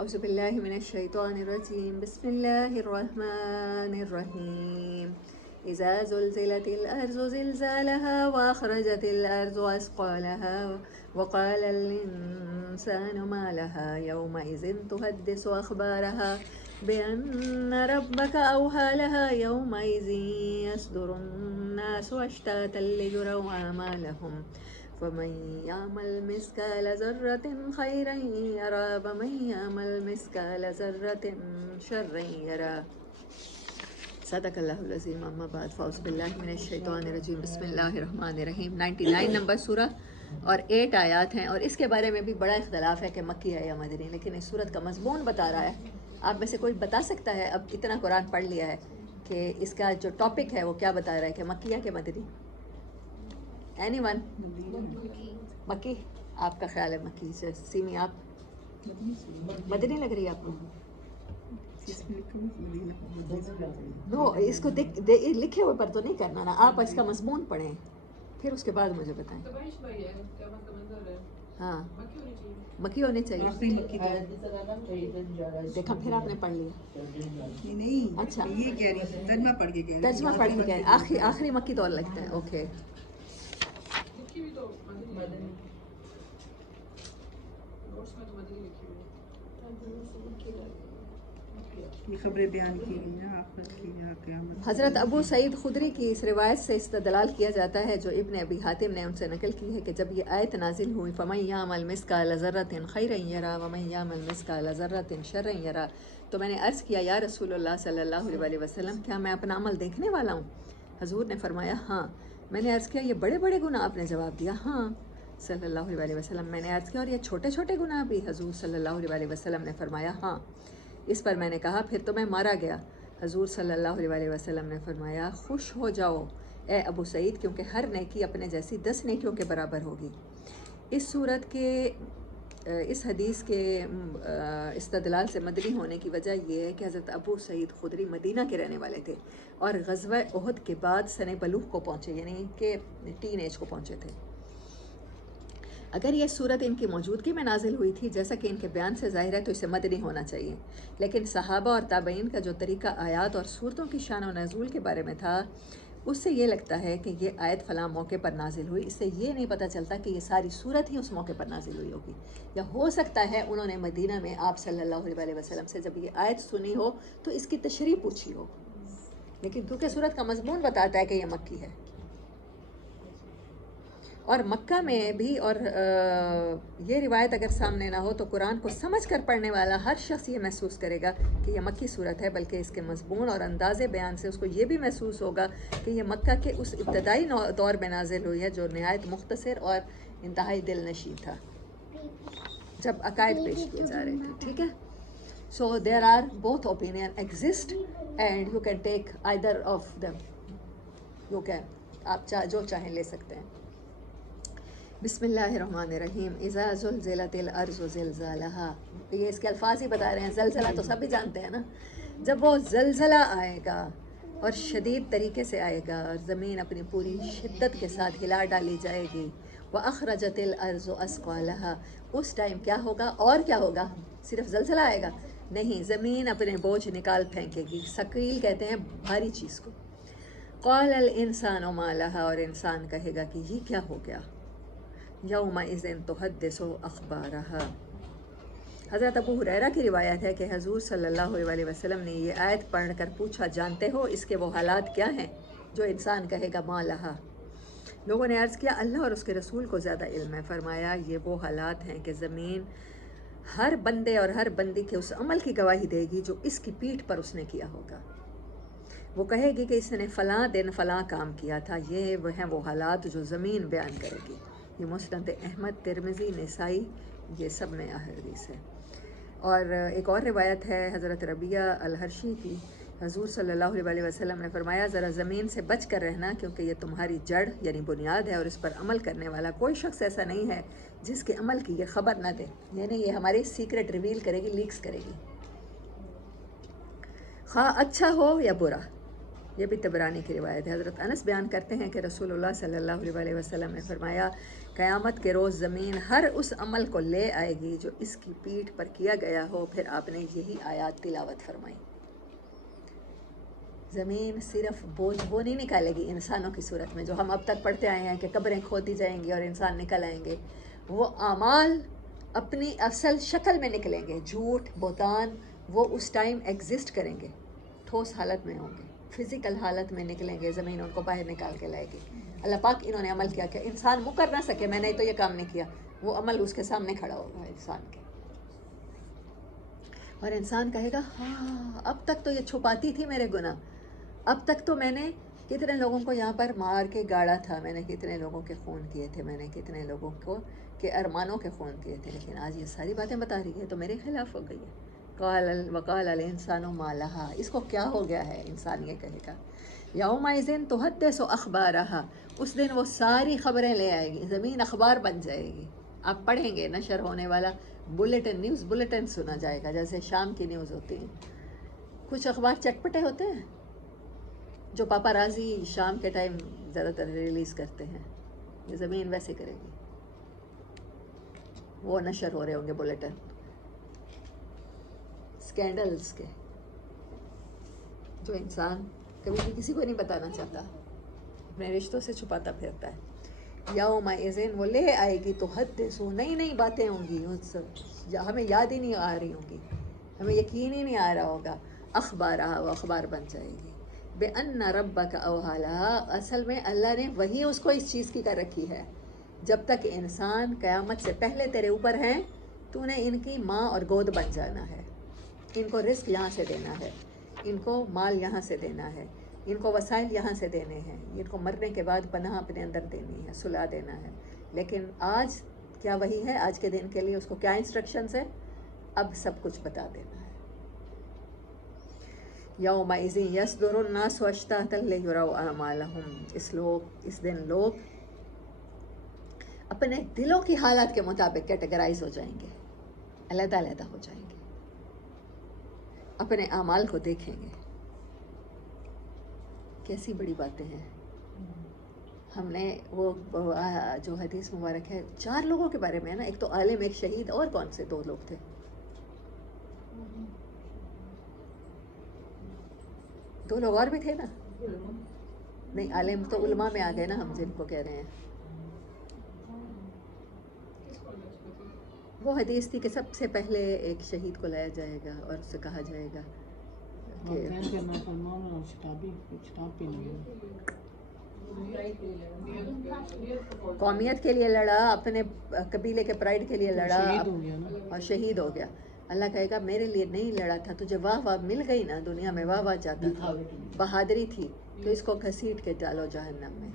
أعوذ بالله من الشيطان الرجيم. بسم الله الرحمن الرحيم. إذا زلزلت الأرض زلزالها وأخرجت الأرض أثقالها وقال الإنسان ما لها يومئذ تحدث أخبارها بأن ربك أوحى لها يومئذ يصدر الناس أشتاتا ليروا أعمالهم فمن يعمل مثقال ذرة خيرا يرى ومن يعمل مثقال ذرة شرا يرى. صدق اللہ العظیم. اما بعد فاعوذ باللہ من الشیطان الرجیم. بسم اللہ الرحمن الرحیم. 99 نمبر سورہ اور 8 آیات ہیں، اور اس کے بارے میں بھی بڑا اختلاف ہے کہ مکی ہے یا مدنی، لیکن اس سورت کا مضمون بتا رہا ہے. آپ میں سے کوئی بتا سکتا ہے، اب اتنا قرآن پڑھ لیا ہے، کہ اس کا جو ٹاپک ہے وہ کیا بتا رہا ہے، کہ مکی ہے کہ مدنی؟ Any one? مکی. آپ کا خیال ہے مکی سے؟ سیمی آپ؟ مدنی لگ رہی ہے آپ کو؟ نو، اس کو لکھے ہوئے پر تو نہیں کرنا نا، آپ اس کا مضمون پڑھیں پھر اس کے بعد مجھے بتائیں. ہاں مکی ہونی چاہیے. دیکھا پھر آپ نے پڑھ لیا. اچھا ترجمہ پڑھ کے کہہ آخری مکی تو لگتا ہے. اوکے. خبریں بیان کی گئی نا آخرت کی قیامت. حضرت ابو سعید خدری کی اس روایت سے استدلال کیا جاتا ہے جو ابن ابی حاتم نے ان سے نقل کی ہے کہ جب یہ آیت نازل ہوئی فَمَن يَعْمَلْ مِثْقَالَ ذَرَّةٍ خَيْرًا يَرَى وَمَن يَعْمَلْ مِثْقَالَ ذَرَّةٍ شَرًّا يَرَى، تو میں نے عرض کیا یا رسول اللہ صلی اللہ علیہ وسلم، کیا میں اپنا عمل دیکھنے والا ہوں؟ حضور نے فرمایا ہاں. میں نے عرض کیا یہ بڑے بڑے گناہ؟ آپ نے جواب دیا ہاں صلی اللہ علیہ وسلم. میں نے عرض کیا اور یہ چھوٹے چھوٹے گناہ بھی؟ حضور صلی اللہ علیہ وسلم نے فرمایا ہاں. اس پر میں نے کہا پھر تو میں مارا گیا. حضور صلی اللہ علیہ وسلم نے فرمایا خوش ہو جاؤ اے ابو سعید، کیونکہ ہر نیکی اپنے جیسی 10 نیکیوں کے برابر ہوگی. اس صورت کے اس حدیث کے استدلال سے مدنی ہونے کی وجہ یہ ہے کہ حضرت ابو سعید خدری مدینہ کے رہنے والے تھے اور غزوہ احد کے بعد سن بلوغ کو پہنچے، یعنی کہ ٹین ایج کو پہنچے تھے. اگر یہ صورت ان کی موجودگی میں نازل ہوئی تھی جیسا کہ ان کے بیان سے ظاہر ہے تو اسے مدنی ہونا چاہیے، لیکن صحابہ اور تابعین کا جو طریقہ آیات اور صورتوں کی شان و نزول کے بارے میں تھا، اس سے یہ لگتا ہے کہ یہ آیت فلاں موقع پر نازل ہوئی. اس سے یہ نہیں پتہ چلتا کہ یہ ساری صورت ہی اس موقع پر نازل ہوئی ہوگی، یا ہو سکتا ہے انہوں نے مدینہ میں آپ صلی اللہ علیہ وسلم سے جب یہ آیت سنی ہو تو اس کی تشریح پوچھی ہو، لیکن کیونکہ صورت کا مضمون بتاتا ہے کہ یہ مکی ہے. اور مکہ میں بھی، اور یہ روایت اگر سامنے نہ ہو تو قرآن کو سمجھ کر پڑھنے والا ہر شخص یہ محسوس کرے گا کہ یہ مکی صورت ہے، بلکہ اس کے مضمون اور انداز بیان سے اس کو یہ بھی محسوس ہوگا کہ یہ مکہ کے اس ابتدائی دور میں نازل ہوئی ہے جو نہایت مختصر اور انتہائی دل نشین تھا، جب عقائد پیش کیے جا رہے تھے. ٹھیک ہے. So there are both opinion exist and you can take either of them. You can, آپ جو چاہیں لے سکتے ہیں. بسم اللہ الرحمن الرحیم. اذا زلزلت الارض زلزالها، یہ اس کے الفاظ ہی بتا رہے ہیں. زلزلہ تو سب بھی جانتے ہیں نا. جب وہ زلزلہ آئے گا اور شدید طریقے سے آئے گا اور زمین اپنی پوری شدت کے ساتھ ہلا ڈالی جائے گی. وَأَخْرَجَتِ الْأَرْضُ أَثْقَالَهَا، اس ٹائم کیا ہوگا؟ اور کیا ہوگا؟ صرف زلزلہ آئے گا؟ نہیں، زمین اپنے بوجھ نکال پھینکے گی. ثقیل کہتے ہیں بھاری چیز کو. قَالَ الْإِنسَانُ مَا لَهَا، اور انسان کہے گا کہ یہ کیا ہو گیا. یومئذ تحدث اخبارها. حضرت ابو ہریرہ کی روایت ہے کہ حضور صلی اللہ علیہ وسلم نے یہ آیت پڑھ کر پوچھا جانتے ہو اس کے وہ حالات کیا ہیں جو انسان کہے گا ما لہا؟ لوگوں نے عرض کیا اللہ اور اس کے رسول کو زیادہ علم ہے. فرمایا یہ وہ حالات ہیں کہ زمین ہر بندے اور ہر بندی کے اس عمل کی گواہی دے گی جو اس کی پیٹھ پر اس نے کیا ہوگا. وہ کہے گی کہ اس نے فلاں دن فلاں کام کیا تھا. یہ وہ ہیں وہ حالات جو زمین بیان کرے گی. یہ مسند احمد، ترمذی، نسائی، یہ سب میں حدیث ہے. اور ایک اور روایت ہے حضرت ربیعہ الحرشی کی. حضور صلی اللہ علیہ وسلم نے فرمایا ذرا زمین سے بچ کر رہنا، کیونکہ یہ تمہاری جڑ یعنی بنیاد ہے، اور اس پر عمل کرنے والا کوئی شخص ایسا نہیں ہے جس کے عمل کی یہ خبر نہ دے. یعنی یہ ہماری سیکرٹ ریویل کرے گی، لیکس کرے گی، خواہ اچھا ہو یا برا. یہ بھی تبرانی کی روایت ہے. حضرت انس بیان کرتے ہیں کہ رسول اللہ صلی اللہ علیہ وسلم نے فرمایا قیامت کے روز زمین ہر اس عمل کو لے آئے گی جو اس کی پیٹھ پر کیا گیا ہو. پھر آپ نے یہی آیات تلاوت فرمائی. زمین صرف بوجھ وہ نہیں نکالے گی انسانوں کی صورت میں جو ہم اب تک پڑھتے آئے ہیں کہ قبریں کھودی جائیں گی اور انسان نکل آئیں گے. وہ اعمال اپنی اصل شکل میں نکلیں گے. جھوٹ بہتان وہ اس ٹائم ایگزسٹ کریں گے, ٹھوس حالت میں ہوں گے, فزیکل حالت میں نکلیں گے. زمین ان کو باہر نکال کے لائے گی. اللہ پاک انہوں نے عمل کیا کہ انسان منہ کر نہ سکے میں نے تو یہ کام نہیں کیا, وہ عمل اس کے سامنے کھڑا ہوگا انسان کے, اور انسان کہے گا ہاں اب تک تو یہ چھپاتی تھی میرے گناہ, اب تک تو میں نے کتنے لوگوں کو یہاں پر مار کے گاڑا تھا, میں نے کتنے لوگوں کے خون کیے تھے, میں نے کتنے لوگوں کو کے ارمانوں کے خون کیے تھے, لیکن آج یہ ساری باتیں بتا رہی ہے تو میرے خلاف ہو گئی ہے. وقال الانسان ما لہا, اس کو کیا ہو گیا ہے انسان یہ کہے گا. یومئذ تحدث اخبارہا, اس دن وہ ساری خبریں لے آئے گی, زمین اخبار بن جائے گی. آپ پڑھیں گے نشر ہونے والا بلیٹن, نیوز بلیٹن سنا جائے گا جیسے شام کی نیوز ہوتی ہیں. کچھ اخبار چٹپٹے ہوتے ہیں جو پاپا رازی شام کے ٹائم زیادہ تر ریلیز کرتے ہیں, یہ زمین ویسے کرے گی. وہ نشر ہو رہے ہوں گے بلیٹن اسکینڈلز کے, جو انسان کبھی بھی کسی کو نہیں بتانا چاہتا, اپنے رشتوں سے چھپاتا پھرتا ہے. یومئذ وہ لے آئے گی تو تحدث, نئی نئی باتیں ہوں گی, ہمیں یاد ہی نہیں آ رہی ہوں گی, ہمیں یقین ہی نہیں آ رہا ہوگا. اخبارہ, وہ اخبار بن جائے گی. بِأَنَّ رَبَّكَ أَوْحَىٰ لَهَا, اصل میں اللہ نے وہی اس کو اس چیز کی کر رکھی ہے. جب تک انسان قیامت سے پہلے تیرے اوپر ہیں تو نے ان کی ماں اور گود بن جانا ہے, ان کو رزق یہاں سے دینا ہے, ان کو مال یہاں سے دینا ہے, ان کو وسائل یہاں سے دینے ہیں, ان کو مرنے کے بعد پناہ اپنے اندر دینی ہے, صلح دینا ہے. لیکن آج کیا وہی ہے, آج کے دن کے لیے اس کو کیا انسٹرکشنز ہے, اب سب کچھ بتا دینا ہے. یومئذ یصدر الناس اشتاتا لیروا اعمالہم, اس دن لوگ اپنے دلوں کی حالات کے مطابق کیٹیگرائز ہو جائیں گے, علیحدہ علیحدہ ہو جائیں گے, اپنے اعمال کو دیکھیں گے. کیسی بڑی باتیں ہیں. ہم نے وہ جو حدیث مبارک ہے 4 لوگوں کے بارے میں ہے نا, ایک تو عالم, ایک شہید, اور کون سے 2 لوگ تھے, 2 لوگ اور بھی تھے نا. نہیں عالم تو علماء میں آ گئے نا ہم جن کو کہہ رہے ہیں. وہ حدیث تھی کہ سب سے پہلے ایک شہید کو لایا جائے گا اور اس سے کہا جائے گا کہ قومیت کے لیے لڑا, اپنے قبیلے کے پرائڈ کے لیے لڑا اور شہید ہو گیا. اللہ کہے گا میرے لیے نہیں لڑا تھا, تجھے واہ واہ مل گئی نا, دنیا میں واہ واہ جاتا تھا, بہادری تھی, تو اس کو گھسیٹ کے ڈالو جہنم میں.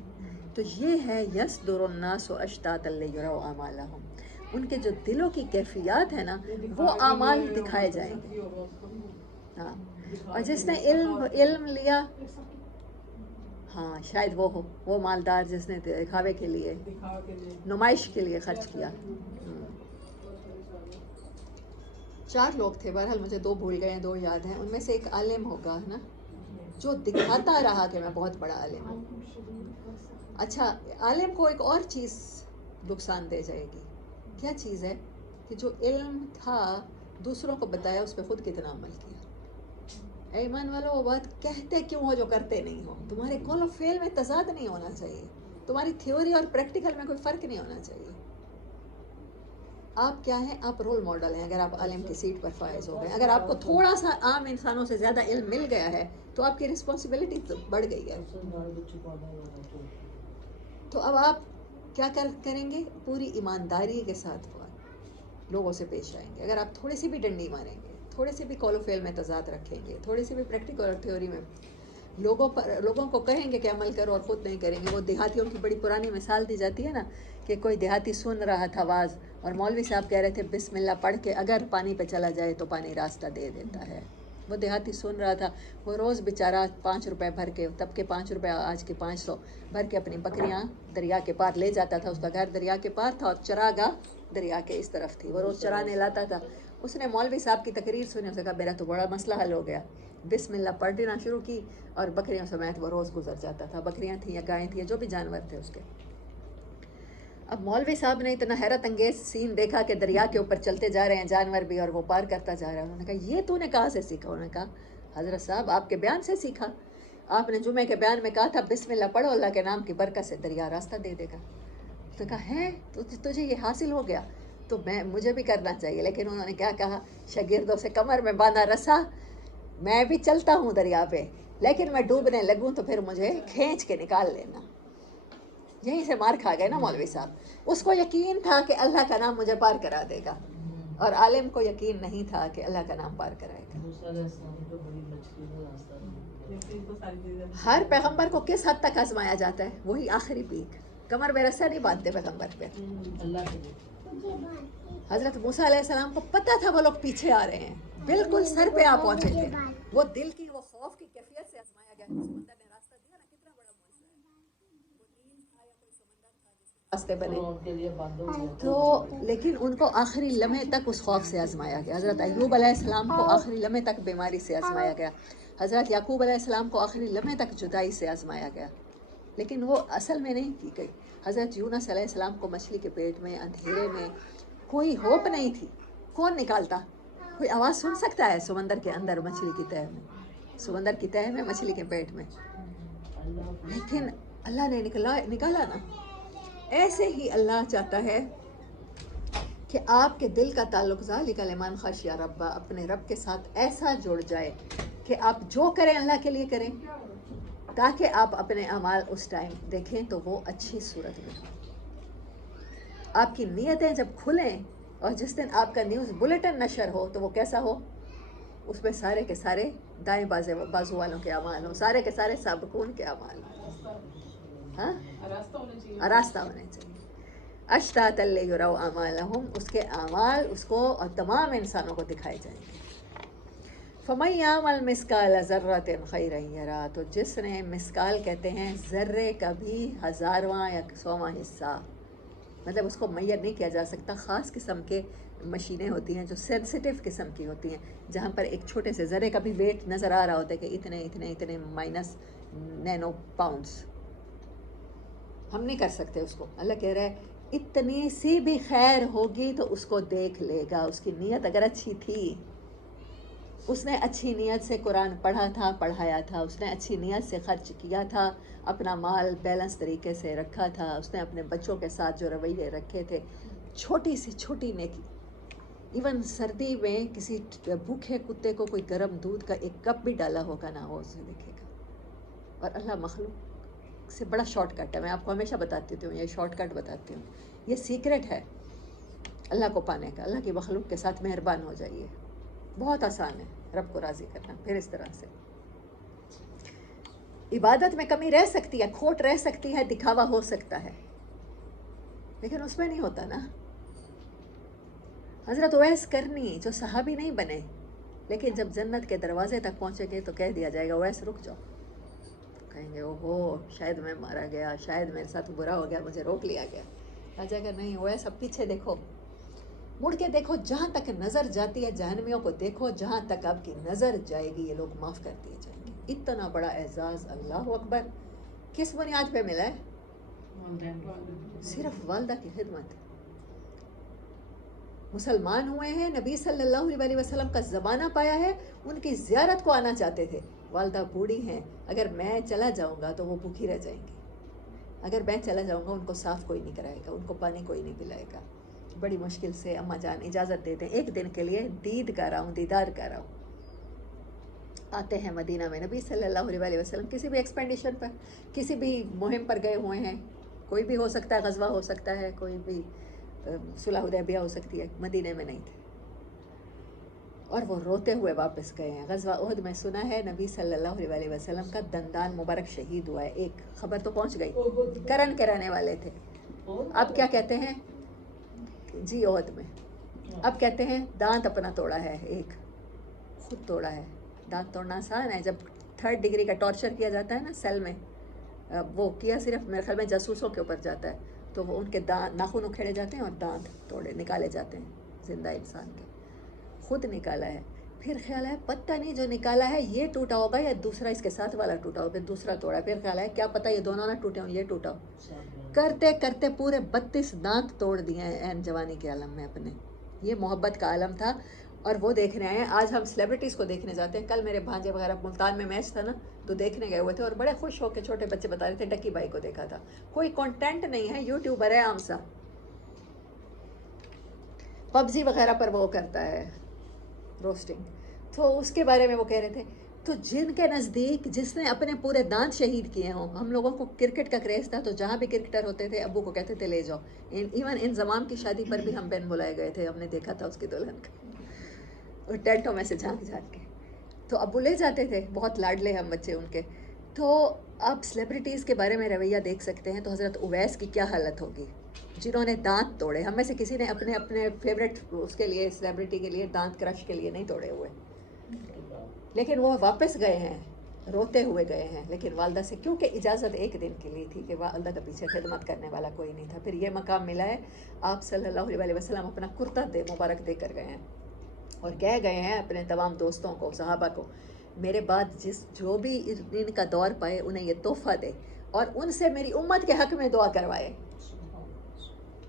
تو یہ ہے یصدر الناس اشتاتا لیروا اعمالہم, ان کے جو دلوں کی کیفیات ہیں نا وہ اعمال دکھائے جائیں گے. ہاں, اور جس نے علم لیا, ہاں شاید وہ ہو وہ مالدار جس نے دکھاوے کے لیے, نمائش کے لیے خرچ کیا. 4 لوگ تھے, بہرحال مجھے 2 بھول گئے ہیں, 2 یاد ہیں. ان میں سے ایک عالم ہوگا نا جو دکھاتا رہا کہ میں بہت بڑا عالم ہوں. اچھا, عالم کو ایک اور چیز نقصان دے جائے گی. کیا چیز ہے کہ جو علم تھا دوسروں کو بتایا, اس پہ خود کتنا عمل کیا. اے ایمان والو, وہ بات کہتے کیوں ہو جو کرتے نہیں ہو. تمہارے قول و فعل میں تضاد نہیں ہونا چاہیے, تمہاری تھیوری اور پریکٹیکل میں کوئی فرق نہیں ہونا چاہیے. آپ کیا ہیں, آپ رول ماڈل ہیں. اگر آپ عالم کی سیٹ پر فائز ہو گئے, اگر آپ کو تھوڑا سا عام انسانوں سے زیادہ علم مل گیا ہے تو آپ کی رسپانسبلٹی بڑھ گئی ہے. تو اب آپ کیا کریں گے, پوری ایمانداری کے ساتھ لوگوں سے پیش آئیں گے. اگر آپ تھوڑی سی بھی ڈنڈی ماریں گے, تھوڑے سے بھی قول و فعل میں تضاد رکھیں گے, تھوڑی سی بھی پریکٹیکل اور تھیوری میں لوگوں کو کہیں گے کہ عمل کرو اور خود نہیں کریں گے. وہ دیہاتیوں کی بڑی پرانی مثال دی جاتی ہے نا کہ کوئی دیہاتی سن رہا تھا آواز اور مولوی صاحب کہہ رہے تھے بسم اللہ پڑھ کے اگر پانی پہ چلا جائے تو پانی راستہ دے دیتا ہے. وہ دیہاتی سن رہا تھا, وہ روز بیچارہ 5 روپے بھر کے, تب کے 5 روپے آج کے 500 بھر کے اپنی بکریاں دریا کے پار لے جاتا تھا. اس کا گھر دریا کے پار تھا اور چراگاہ دریا کے اس طرف تھی. وہ روز چرانے لاتا تھا اس نے مولوی صاحب کی تقریر سنی، اس نے کہا میرا تو بڑا مسئلہ حل ہو گیا. بسم اللہ پڑھنا شروع کی اور بکریوں سمیت وہ روز گزر جاتا تھا. بکریاں تھیں یا گائیں تھیں یا جو بھی جانور تھے اس کے. اب مولوی صاحب نے اتنا حیرت انگیز سین دیکھا کہ دریا کے اوپر چلتے جا رہے ہیں جانور بھی اور وہ پار کرتا جا رہا ہے. انہوں نے کہا یہ تو نے کہاں سے سیکھا؟ انہوں نے کہا حضرت صاحب آپ کے بیان سے سیکھا. آپ نے جمعے کے بیان میں کہا تھا بسم اللہ پڑھو، اللہ کے نام کی برکت سے دریا راستہ دے دے گا. اس نے کہا ہے تو تجھے یہ حاصل ہو گیا تو مجھے بھی کرنا چاہیے. لیکن انہوں نے کیا کہا؟ شاگردوں سے کمر میں باندھا رسا، میں بھی چلتا ہوں دریا پہ، لیکن میں ڈوبنے لگوں تو پھر مجھے کھینچ کے نکال لینا. یہیں سے مار کھا گئے نا مولوی صاحب. اس کو یقین تھا کہ اللہ کا نام مجھے پار کرا دے گا، اور عالم کو یقین نہیں تھا کہ اللہ کا نام پار کرائے گا. ہر پیغمبر کو کس حد تک آزمایا جاتا ہے؟ وہی آخری پیک. کمر میں رسا نہیں باندھتے پیغمبر پہ. حضرت موسیٰ علیہ السلام کو پتہ تھا وہ لوگ پیچھے آ رہے ہیں، بالکل سر پہ آ پہنچے تھے. وہ دل کی وہ خوف کی کیفیت سے آزمایا گیا. سمندر نے راستہ دیا نا، کتنا بڑا معجزہ ہے. وہ نیل تھا یا کوئی سمندر تھا جس میں راستے بنے تو، لیکن ان کو آخری لمحے تک اس خوف سے آزمایا گیا. حضرت ایوب علیہ السلام کو آخری لمحے تک بیماری سے آزمایا گیا. حضرت یعقوب علیہ السلام کو آخری لمحے تک جدائی سے آزمایا گیا، لیکن وہ اصل میں نہیں کی گئی. حضرت یونس علیہ السلام کو مچھلی کے پیٹ میں اندھیرے میں کوئی ہوپ نہیں تھی. کون نکالتا؟ کوئی آواز سن سکتا ہے سمندر کے اندر مچھلی کی تہہ میں، سمندر کی تہہ میں مچھلی کے پیٹ میں؟ لیکن اللہ نے نکالا نا. ایسے ہی اللہ چاہتا ہے کہ آپ کے دل کا تعلق ذالک لمن خشی رب، اپنے رب کے ساتھ ایسا جڑ جائے کہ آپ جو کریں اللہ کے لیے کریں، تاکہ آپ اپنے اعمال اس ٹائم دیکھیں تو وہ اچھی صورت میں. آپ کی نیتیں جب کھلیں اور جس دن آپ کا نیوز بلیٹن نشر ہو تو وہ کیسا ہو؟ اس میں سارے کے سارے دائیں بازو والوں کے اعمال ہوں، سارے کے سارے سابقون کے اعمال ہوں. ہاں آراستہ ہونے چاہیے. اشتاۃ لیروا اعمالہم، اس کے اعمال اس کو اور تمام انسانوں کو دکھائے جائیں گے. فمن یعمل مثقال ذرۃ خیرا یرہ، تو جس نے مثقال کہتے ہیں ذرے کا بھی 1000واں یا 100واں حصہ، مطلب اس کو میئر نہیں کیا جا سکتا. خاص قسم کے مشینیں ہوتی ہیں جو سینسیٹیو قسم کی ہوتی ہیں، جہاں پر ایک چھوٹے سے ذرے کا بھی ویٹ نظر آ رہا ہوتا ہے کہ اتنے اتنے اتنے مائنس نینو پاؤنڈس. ہم نہیں کر سکتے اس کو. اللہ کہہ رہا ہے اتنی سی بھی خیر ہوگی تو اس کو دیکھ لے گا. اس کی نیت اگر اچھی تھی، اس نے اچھی نیت سے قرآن پڑھا تھا، پڑھایا تھا، اس نے اچھی نیت سے خرچ کیا تھا، اپنا مال بیلنس طریقے سے رکھا تھا، اس نے اپنے بچوں کے ساتھ جو رویے رکھے تھے، چھوٹی سی چھوٹی نیکی. ایون سردی میں کسی بھوکے کتے کو کوئی گرم دودھ کا ایک کپ بھی ڈالا ہوگا نا، وہ اسے دیکھے گا. اور اللہ مخلوق سے بڑا شارٹ کٹ ہے. میں آپ کو ہمیشہ بتاتی ہوں، یہ شارٹ کٹ بتاتی ہوں، یہ سیکرٹ ہے اللہ کو پانے کا. اللہ کی مخلوق کے ساتھ مہربان ہو جائیے، بہت آسان ہے رب کو راضی کرنا. پھر اس طرح سے عبادت میں کمی رہ سکتی ہے، کھوٹ رہ سکتی ہے، دکھاوا ہو سکتا ہے، لیکن اس میں نہیں ہوتا نا. حضرت اویس کرنی جو صحابی نہیں بنے، لیکن جب جنت کے دروازے تک پہنچے گے تو کہہ دیا جائے گا اویس رک جاؤ. کہیں گے اوہو شاید میں مارا گیا، شاید میرے ساتھ برا ہو گیا، مجھے روک لیا گیا. کہا جائے گا نہیں اویس اب پیچھے دیکھو، مڑ کے دیکھو، جہاں تک نظر جاتی ہے جہنمیوں کو دیکھو، جہاں تک آپ کی نظر جائے گی یہ لوگ معاف کر دیے جائیں گے. اتنا بڑا اعزاز، اللہ اکبر. کس بنیاد پہ ملا ہے؟ صرف والدہ کی خدمت. مسلمان ہوئے ہیں، نبی صلی اللہ علیہ وسلم کا زمانہ پایا ہے، ان کی زیارت کو آنا چاہتے تھے. والدہ بوڑھی ہیں، اگر میں چلا جاؤں گا تو وہ بھوکی رہ جائیں گی. اگر میں چلا جاؤں گا ان کو صاف کوئی نہیں کرائے گا، ان کو پانی کوئی نہیں پلائے گا. بڑی مشکل سے اماں جان اجازت دیتے ہیں ایک دن کے لیے دید کر رہا ہوں، دیدار کر رہا ہوں. آتے ہیں مدینہ میں. نبی صلی اللہ علیہ وسلم کسی بھی ایکسپینڈیشن پر، کسی بھی مہم پر گئے ہوئے ہیں، کوئی بھی ہو سکتا ہے، غزوہ ہو سکتا ہے، کوئی بھی صلح حدیبیہ ہو سکتی ہے. مدینہ میں نہیں تھے اور وہ روتے ہوئے واپس گئے ہیں. غزوہ احد میں سنا ہے نبی صلی اللہ علیہ وسلم کا دندان مبارک شہید ہوا ہے. ایک خبر تو پہنچ گئی، کرن کے رہنے والے تھے. اب کیا کہتے ہیں؟ جی احد میں. اب کہتے ہیں دانت اپنا توڑا ہے، ایک خود توڑا ہے. دانت توڑنا آسان ہے، جب 3rd ڈگری کا ٹارچر کیا جاتا ہے نا سیل میں، وہ کیا صرف میرے خیال میں جاسوسوں کے اوپر جاتا ہے، تو وہ ان کے ناخن اکھیڑے جاتے ہیں اور دانت توڑے نکالے جاتے ہیں زندہ انسان کے. خود نکالا ہے. پھر خیال ہے پتہ نہیں جو نکالا ہے یہ ٹوٹا ہوگا یا دوسرا اس کے ساتھ والا ٹوٹا ہوگا, پھر دوسرا توڑا, پھر خیال ہے کیا پتہ یہ دونوں نہ ٹوٹے ہوں, یہ ٹوٹا ہو. کرتے کرتے پورے 32 دانت توڑ دیے ہیں این جوانی کے عالم میں اپنے. یہ محبت کا عالم تھا. اور وہ دیکھنے آئے ہیں. آج ہم سیلیبریٹیز کو دیکھنے جاتے ہیں. کل میرے بھانجے وغیرہ ملتان میں میچ تھا نا, تو دیکھنے گئے ہوئے تھے اور بڑے خوش ہو کے چھوٹے بچے بتا رہے تھے ڈکی بائی کو دیکھا تھا. کوئی کانٹینٹ نہیں ہے, یوٹیوبر ہے عام سا, پبزی وغیرہ پر وہ کرتا ہے روسٹنگ. تو اس کے بارے میں وہ کہہ رہے تھے. تو جن کے نزدیک جس نے اپنے پورے دانت شہید کیے ہوں, ہم لوگوں کو کرکٹ کا کریز تھا تو جہاں بھی کرکٹر ہوتے تھے ابو کو کہتے تھے لے جاؤ. ایون انضمام کی شادی پر بھی ہم بہن بلائے گئے تھے, ہم نے دیکھا تھا اس کی دلہن کا, اور ٹینٹوں میں سے جھانک جھانک کے. تو ابو لے جاتے تھے, بہت لاڈلے ہم بچے ان کے. تو آپ سیلیبریٹیز کے بارے میں رویہ دیکھ سکتے ہیں. تو حضرت اویس کی کیا حالت ہوگی جنہوں نے دانت توڑے. ہم میں سے کسی نے اپنے اپنے فیوریٹ اس کے لیے سیلیبریٹی کے لیے دانت کرش کے لیے نہیں توڑے ہوئے, لیکن وہ واپس گئے ہیں, روتے ہوئے گئے ہیں. لیکن والدہ سے کیونکہ اجازت ایک دن کے لیے تھی کہ والدہ کے پیچھے خدمت کرنے والا کوئی نہیں تھا. پھر یہ مقام ملا ہے, آپ صلی اللہ علیہ وسلم اپنا کرتا مبارک دے کر گئے ہیں اور کہہ گئے ہیں اپنے تمام دوستوں کو, صحابہ کو, میرے بعد جو بھی ان کا دور پائے انہیں یہ تحفہ دے اور ان سے میری امت کے حق میں دعا کروائے.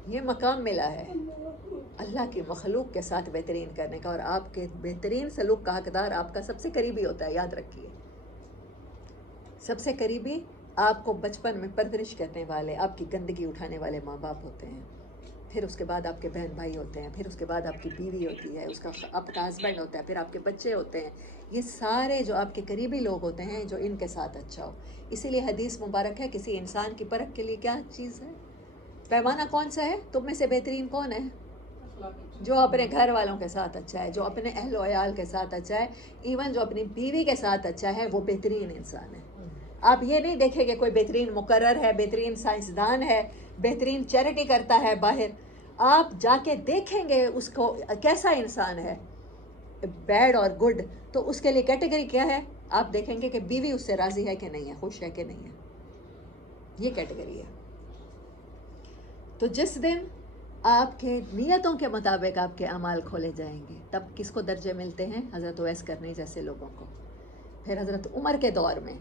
یہ مقام ملا ہے اللہ کی مخلوق کے ساتھ بہترین کرنے کا, اور آپ کے بہترین سلوک کا حقدار آپ کا سب سے قریبی ہوتا ہے. یاد رکھیے, سب سے قریبی آپ کو بچپن میں پرورش کرنے والے, آپ کی گندگی اٹھانے والے ماں باپ ہوتے ہیں. پھر اس کے بعد آپ کے بہن بھائی ہوتے ہیں, پھر اس کے بعد آپ کی بیوی ہوتی ہے, اس کا آپ کا ہسبینڈ ہوتا ہے, پھر آپ کے بچے ہوتے ہیں. یہ سارے جو آپ کے قریبی لوگ ہوتے ہیں جو ان کے ساتھ اچھا ہو. اسی لیے حدیث مبارک ہے, کسی انسان کی پرکھ کے لیے کیا چیز ہے, پیمانہ کون سا ہے, تم میں سے بہترین کون ہے, جو اپنے گھر والوں کے ساتھ اچھا ہے, جو اپنے اہل و عیال کے ساتھ اچھا ہے, ایون جو اپنی بیوی کے ساتھ اچھا ہے, وہ بہترین انسان ہے. آپ یہ نہیں دیکھیں کہ کوئی بہترین مقرر ہے, بہترین سائنسدان ہے, بہترین چیریٹی کرتا ہے باہر. آپ جا کے دیکھیں گے اس کو کیسا انسان ہے, بیڈ اور گڈ, تو اس کے لیے کیٹیگری کیا ہے, آپ دیکھیں گے کہ بیوی اس سے راضی ہے کہ نہیں ہے, خوش ہے کہ نہیں ہے, یہ کیٹیگری ہے. تو جس دن آپ کے نیتوں کے مطابق آپ کے اعمال کھولے جائیں گے, تب کس کو درجے ملتے ہیں, حضرت اویس کرنی جیسے لوگوں کو. پھر حضرت عمر کے دور میں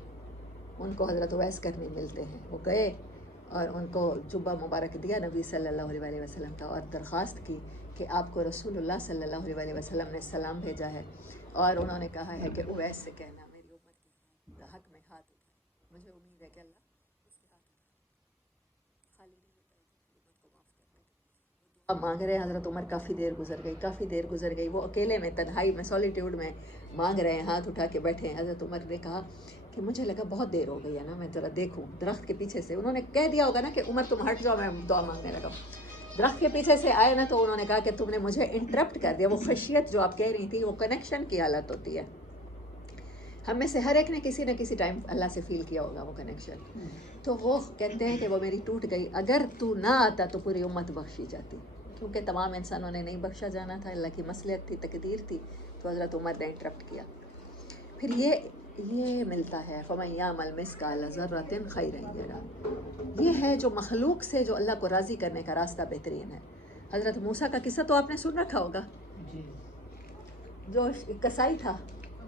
ان کو حضرت اویس کرنی ملتے ہیں. وہ گئے اور ان کو جبہ مبارک دیا نبی صلی اللہ علیہ وسلم کا, اور درخواست کی کہ آپ کو رسول اللہ صلی اللہ علیہ وسلم نے سلام بھیجا ہے, اور انہوں نے کہا ہے کہ اویس سے کہنا میری امت کے حق میں ہاتھ اٹھائے. مجھے امید ہے کہ اللہ اس کے ہاتھ اٹھائے, خالی نہیں ہوتا ہے جو امت کو معاف کرتا ہے. اب مانگ رہے ہیں حضرت عمر, کافی دیر گزر گئی, وہ اکیلے میں تنہائی میں سولیٹیوڈ میں مانگ رہے ہیں, ہاتھ اٹھا کے بیٹھے ہیں. حضرت عمر نے کہا کہ مجھے لگا بہت دیر ہو گئی ہے نا, میں ذرا دیکھوں. درخت کے پیچھے سے انہوں نے کہہ دیا ہوگا نا کہ عمر تم ہٹ جاؤ, میں دعا مانگنے لگا. درخت کے پیچھے سے آئے نا, تو انہوں نے کہا کہ تم نے مجھے انٹرپٹ کر دیا. وہ خشیت جو آپ کہہ رہی تھی, وہ کنیکشن کی حالت ہوتی ہے. ہم میں سے ہر ایک نے کسی نہ کسی ٹائم اللہ سے فیل کیا ہوگا وہ کنیکشن. تو وہ کہتے ہیں کہ وہ میری ٹوٹ گئی, اگر تو نہ آتا تو پوری امت بخشی جاتی, کیونکہ تمام انسانوں نے نہیں بخشا جانا تھا, اللہ کی مصلحت تھی, تقدیر تھی. تو حضرت عمر نے انٹرپٹ کیا. پھر یہ ملتا ہے فَمَن يَعْمَلْ مِثْقَالَ ذَرَّةٍ خَيْرًا يَرَهُ. یہ ہے جو مخلوق سے جو اللہ کو راضی کرنے کا راستہ بہترین ہے. حضرت موسیٰ کا قصہ تو آپ نے سن رکھا ہوگا, جو کسائی تھا.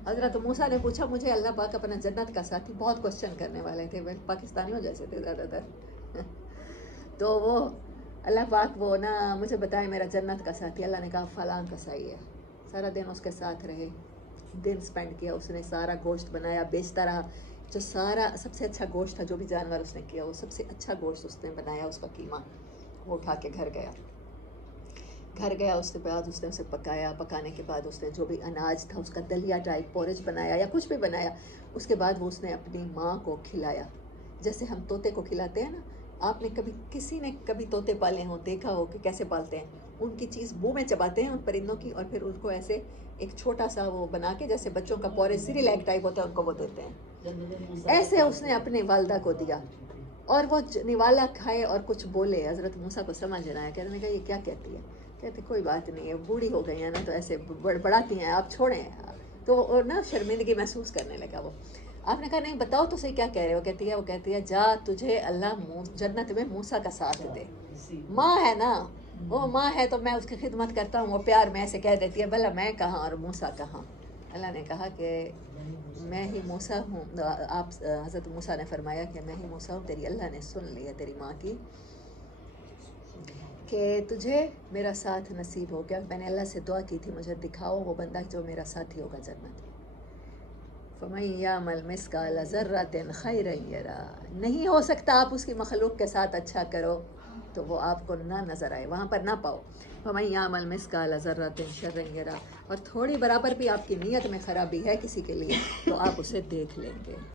حضرت موسیٰ نے پوچھا مجھے اللہ پاک اپنا جنت کا ساتھی, بہت کوشچن کرنے والے تھے, پاکستانیوں جیسے تھے زیادہ تر. تو وہ اللہ پاک وہ نا مجھے بتائے میرا جنت کا ساتھی. اللہ نے کہا فلاں کسائی ہے. سارا دن اس کے ساتھ رہے, دن سپینڈ کیا, اس نے سارا گوشت بنایا, بیچتا رہا. جو سارا سب سے اچھا گوشت تھا, جو بھی جانور اس نے کیا, وہ سب سے اچھا گوشت اس نے بنایا, اس کا قیمہ وہ اٹھا کے گھر گیا. اس کے بعد اس نے اسے پکایا. پکانے کے بعد اس نے جو بھی اناج تھا اس کا دلیا ٹائپ پورج بنایا یا کچھ بھی بنایا. اس کے بعد وہ اس نے اپنی ماں کو کھلایا, جیسے ہم طوطے کو کھلاتے ہیں نا. آپ نے کسی نے کبھی طوطے پالے ہوں, دیکھا ہو کہ کیسے پالتے ہیں. ان کی چیز منہ میں چباتے ہیں ان پرندوں کی, اور پھر ان کو ایسے ایک چھوٹا سا وہ بنا کے, جیسے بچوں کا پورج سیریلیک ٹائپ ہوتا ہے, ان کو وہ دیتے ہیں. ایسے اس نے اپنی والدہ کو دیا, اور وہ نوالا کھائے اور کچھ بولے. حضرت موسیٰ کو سمجھ نہ آیا, کہنے لگا یہ کیا کہتی ہے. کہتے کوئی بات نہیں ہے, بوڑھی ہو گئی ہیں نا, تو ایسے بڑھاتی ہیں, آپ چھوڑیں. تو نا شرمندگی محسوس کرنے لگا وہ. آپ نے کہا نہیں بتاؤ تو صحیح کیا کہہ رہے ہو. وہ کہتی ہے جا تجھے اللہ جنت میں موسیٰ کا ساتھ دے. ماں ہے نا, وہ ماں ہے تو میں اس کی خدمت کرتا ہوں، وہ پیار میں ایسے کہہ دیتی ہے بھلا میں کہاں اور موسیٰ کہاں. اللہ نے کہا کہ میں ہی موسیٰ ہوں. آپ حضرت موسیٰ نے فرمایا کہ میں ہی موسیٰ ہوں. تیری اللہ نے سن لی ہے تیری ماں کی کہ تجھے میرا ساتھ نصیب ہو گیا. میں نے اللہ سے دعا کی تھی مجھے دکھاؤ وہ بندہ جو میرا ساتھی ہوگا جنت. فَمَن يَعْمَلْ مِثْقَالَ ذَرَّةٍ خَيْرًا يَرَهُ. نہیں ہو سکتا آپ اس کی مخلوق کے ساتھ اچھا کرو تو وہ آپ کو نہ نظر آئے، وہاں پر نہ پاؤ. فَمَن يَعْمَلْ مِثْقَالَ ذَرَّةٍ شَرًّا يَرَهُ. اور تھوڑی برابر بھی آپ کی نیت میں خرابی ہے کسی کے لیے تو آپ اسے دیکھ لیں گے.